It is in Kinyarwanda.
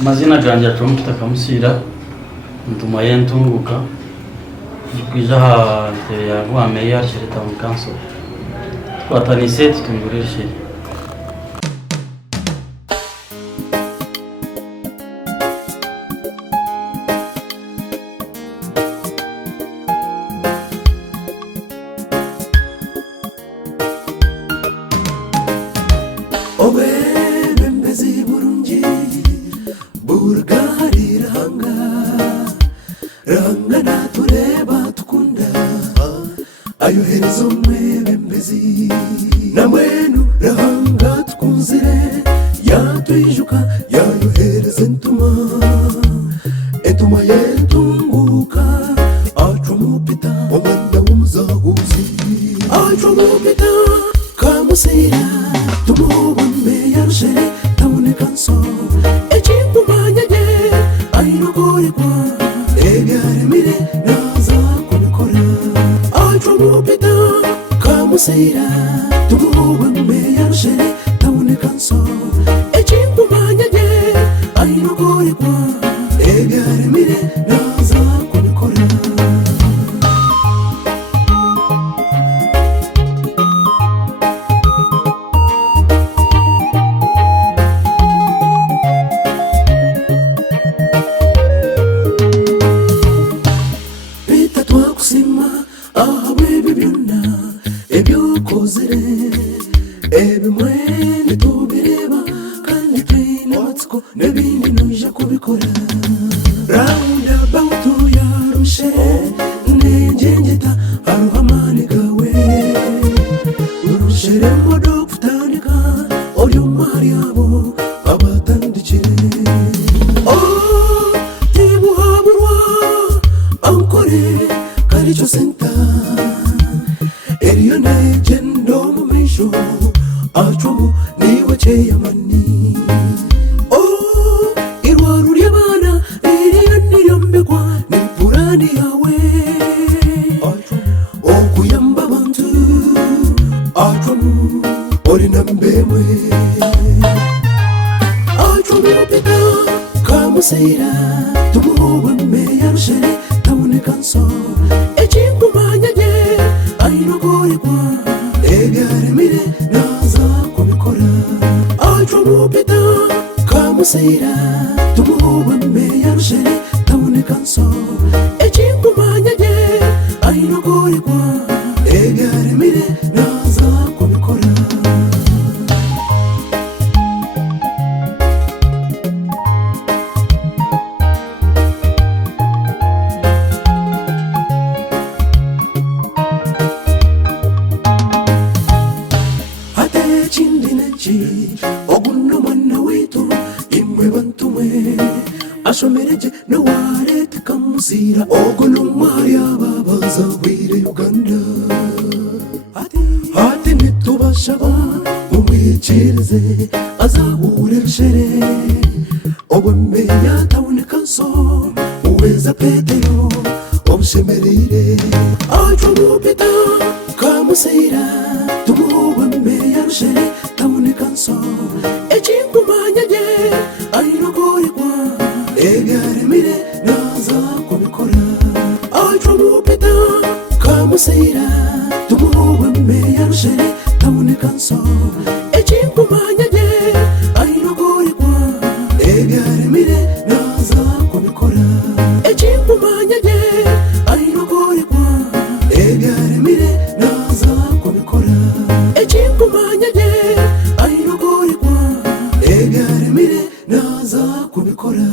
Amazina ganjye atumita kamusira ntuma yentunguka kwijaha ya gwa meya shirita mu council twatani set tungurishi owe bembezi burungi burgari rahanga natureba tukunda ayoherezo mwe bembezi na mwenu rahanga tukunzire yatwijuka yayohereze entuma yentunguka acumupita omwana w'umuzaguzi acumupita kamusira tumubone yarushere tabonekanso ekingumanyanye ayinogorekwa ebyaremire naza kubikora acumupita kamusira tumubone yarushere tabonekanso ekingumanyanye ayinogorekwa ebyaremire naza kubikora ebyokozere ebimwe nitubireba kandi twine amatsiko n'ebindi noja kubikora round about yarushe nenjengeta aruhamane gawe urushere modo kutanika oyo mwari abo abatandikire tibuhaburwa ankore karicho senta Eliona jendo mumesho achomo niwe cheyamani irwaru lyabana niryombekwa nipurani yawe okuyamba bantu achomo olina mbemwe achomo pita kamusira tumuwame yarushere tabonekanso ekingumanyanye ayinogorekwa ebyaremire naza kubikora acumupita kamusira tumuwame yarushere tabonekanso ekingumanyanye ayinogorekwa ebyaremire naza kubikora oguno mwana wetu imwe bantumwe ashomereje nawarete kamusira oguno mwari ababaza wire Uganda hati nitubashaba umwikirize azabure rushere obwemeya tabonekanso uweza petero obushemerire acumupita kamusira tumuwame yarushere tabonekanso ekingumanyanye ayinogorekwa ebyaremire naza kubikora acumupita kamusira tumuwame yarushere tabonekanso ekingumanyanye ayinogorekwa ebyaremire naza kubikora ekingumanyanye ayinogorekwa ebyaremire naza kubikora ekingumanyanye ayinogorekwa ebyaremire naza kubikora